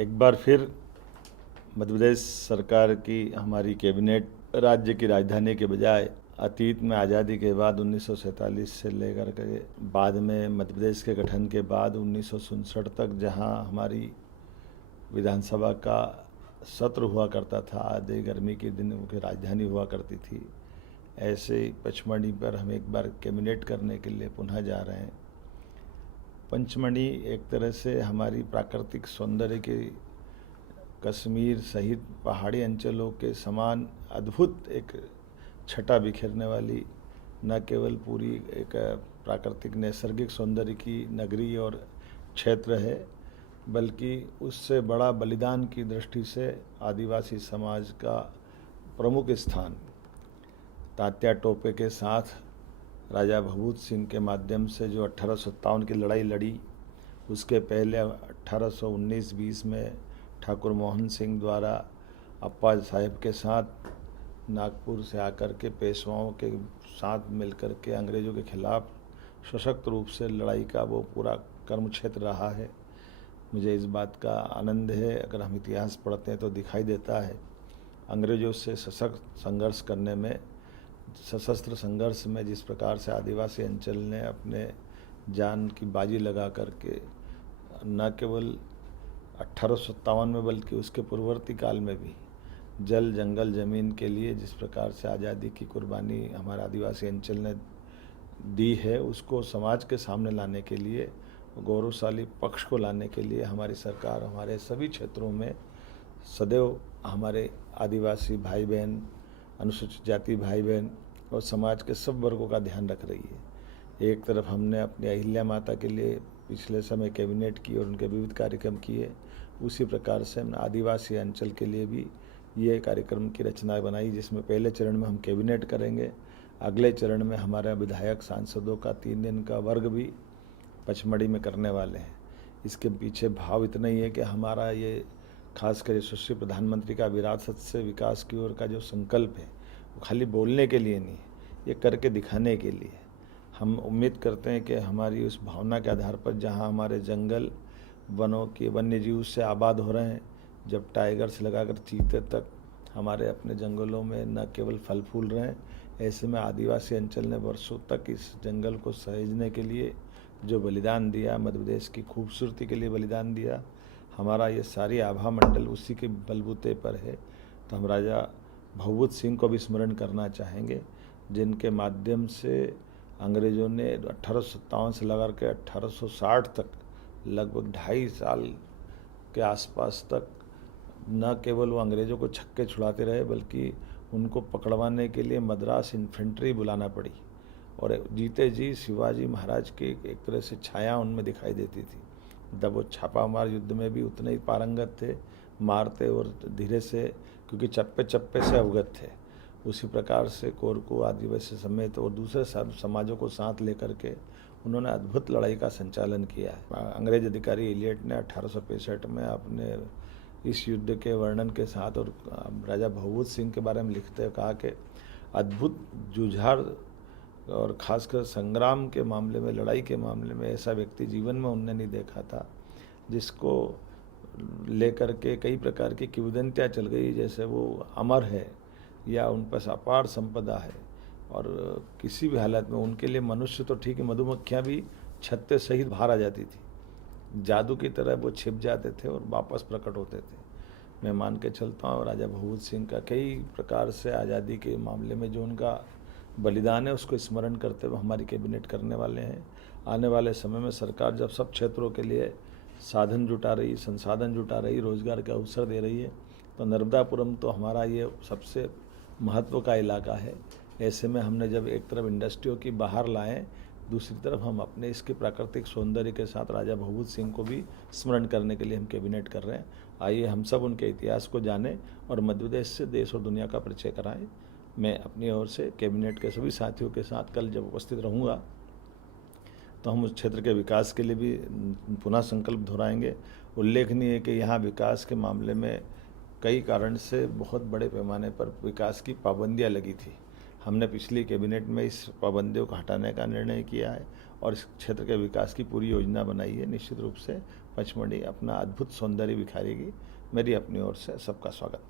एक बार फिर मध्य प्रदेश सरकार की हमारी कैबिनेट राज्य की राजधानी के बजाय अतीत में आज़ादी के बाद 1947 से लेकर के बाद में मध्य प्रदेश के गठन के बाद 1967 तक जहां हमारी विधानसभा का सत्र हुआ करता था, आधे गर्मी के दिन की राजधानी हुआ करती थी, ऐसे ही पचमढ़ी पर हम एक बार कैबिनेट करने के लिए पुनः जा रहे हैं। पंचमढ़ी एक तरह से हमारी प्राकृतिक सौंदर्य के कश्मीर सहित पहाड़ी अंचलों के समान अद्भुत एक छटा बिखेरने वाली न केवल पूरी एक प्राकृतिक नैसर्गिक सौंदर्य की नगरी और क्षेत्र है, बल्कि उससे बड़ा बलिदान की दृष्टि से आदिवासी समाज का प्रमुख स्थान तात्या टोपे के साथ राजा भभूत सिंह के माध्यम से जो 1857 की लड़ाई लड़ी, उसके पहले 1819-20 में ठाकुर मोहन सिंह द्वारा अप्पा साहेब के साथ नागपुर से आकर के पेशवाओं के साथ मिलकर के अंग्रेज़ों के खिलाफ सशक्त रूप से लड़ाई का वो पूरा कर्म क्षेत्र रहा है। मुझे इस बात का आनंद है, अगर हम इतिहास पढ़ते हैं तो दिखाई देता है अंग्रेज़ों से सशक्त संघर्ष करने में, सशस्त्र संघर्ष में जिस प्रकार से आदिवासी अंचल ने अपने जान की बाजी लगा करके न केवल 1857 में बल्कि उसके पूर्ववर्ती काल में भी जल जंगल ज़मीन के लिए जिस प्रकार से आज़ादी की कुर्बानी हमारा आदिवासी अंचल ने दी है, उसको समाज के सामने लाने के लिए, गौरवशाली पक्ष को लाने के लिए हमारी सरकार हमारे सभी क्षेत्रों में सदैव हमारे आदिवासी भाई बहन, अनुसूचित जाति भाई बहन और समाज के सब वर्गों का ध्यान रख रही है। एक तरफ हमने अपनी अहिल्या माता के लिए पिछले समय कैबिनेट की और उनके विविध कार्यक्रम किए, उसी प्रकार से हमने आदिवासी अंचल के लिए भी ये कार्यक्रम की रचना बनाई, जिसमें पहले चरण में हम कैबिनेट करेंगे, अगले चरण में हमारे विधायक सांसदों का 3 दिन का वर्ग भी पचमढ़ी में करने वाले हैं। इसके पीछे भाव इतना ही है कि हमारा ये खासकर यशस्वी प्रधानमंत्री का विरासत से विकास की ओर का जो संकल्प है वो खाली बोलने के लिए नहीं है, ये करके दिखाने के लिए। हम उम्मीद करते हैं कि हमारी उस भावना के आधार पर जहां हमारे जंगल वनों के वन्य जीव से आबाद हो रहे हैं, जब टाइगर से लगाकर चीते तक हमारे अपने जंगलों में न केवल फल फूल रहे हैं, ऐसे में आदिवासी अंचल ने वर्षों तक इस जंगल को सहेजने के लिए जो बलिदान दिया, मध्य प्रदेश की खूबसूरती के लिए बलिदान दिया, हमारा ये सारी आभा मंडल उसी के बलबूते पर है। तो हम राजा भभूत सिंह को भी स्मरण करना चाहेंगे, जिनके माध्यम से अंग्रेज़ों ने 1857 से लगा के 1860 तक लगभग 2.5 साल के आसपास तक न केवल वो अंग्रेज़ों को छक्के छुड़ाते रहे, बल्कि उनको पकड़वाने के लिए मद्रास इन्फेंट्री बुलाना पड़ी और जीते जी शिवाजी महाराज की एक तरह से छाया उनमें दिखाई देती थी। जब वो छापामार युद्ध में भी उतने ही पारंगत थे, मारते और धीरे से, क्योंकि चप्पे चप्पे से अवगत थे। उसी प्रकार से कोरकू आदिवासी समेत और दूसरे सब समाजों को साथ लेकर के उन्होंने अद्भुत लड़ाई का संचालन किया है। अंग्रेज अधिकारी इलियट ने 1865 में अपने इस युद्ध के वर्णन के साथ और राजा भभूत सिंह के बारे में लिखते हुए कहा कि अद्भुत जुझार और खासकर संग्राम के मामले में, लड़ाई के मामले में ऐसा व्यक्ति जीवन में उनने नहीं देखा था, जिसको लेकर के कई प्रकार की किंवदंतियाँ चल गई, जैसे वो अमर है या उन पर अपार संपदा है और किसी भी हालत में उनके लिए मनुष्य तो ठीक है, मधुमक्खियाँ भी छत्ते सहित बाहर आ जाती थी, जादू की तरह वो छिप जाते थे और वापस प्रकट होते थे। मैं मान के चलता हूँ राजा भभूत सिंह का कई प्रकार से आज़ादी के मामले में जो उनका बलिदान है उसको स्मरण करते हुए हमारी कैबिनेट करने वाले हैं। आने वाले समय में सरकार जब सब क्षेत्रों के लिए साधन जुटा रही, संसाधन जुटा रही, रोजगार के अवसर दे रही है, तो नर्मदापुरम तो हमारा ये सबसे महत्व का इलाका है। ऐसे में हमने जब एक तरफ इंडस्ट्रियों की बाहर लाएँ, दूसरी तरफ हम अपने इसके प्राकृतिक सौंदर्य के साथ राजा भभूत सिंह को भी स्मरण करने के लिए हम कैबिनेट कर रहे हैं। आइए हम सब उनके इतिहास को जानें और मध्य प्रदेश से देश और दुनिया का परिचय कराएं। मैं अपनी ओर से कैबिनेट के सभी साथियों के साथ कल जब उपस्थित रहूँगा तो हम उस क्षेत्र के विकास के लिए भी पुनः संकल्प दोहराएंगे। उल्लेखनीय है कि यहाँ विकास के मामले में कई कारण से बहुत बड़े पैमाने पर विकास की पाबंदियाँ लगी थी। हमने पिछली कैबिनेट में इस पाबंदियों को हटाने का निर्णय किया है और इस क्षेत्र के विकास की पूरी योजना बनाई है। निश्चित रूप से पचमढ़ी अपना अद्भुत सौंदर्य बिखारेगी। मेरी अपनी ओर से सबका स्वागत।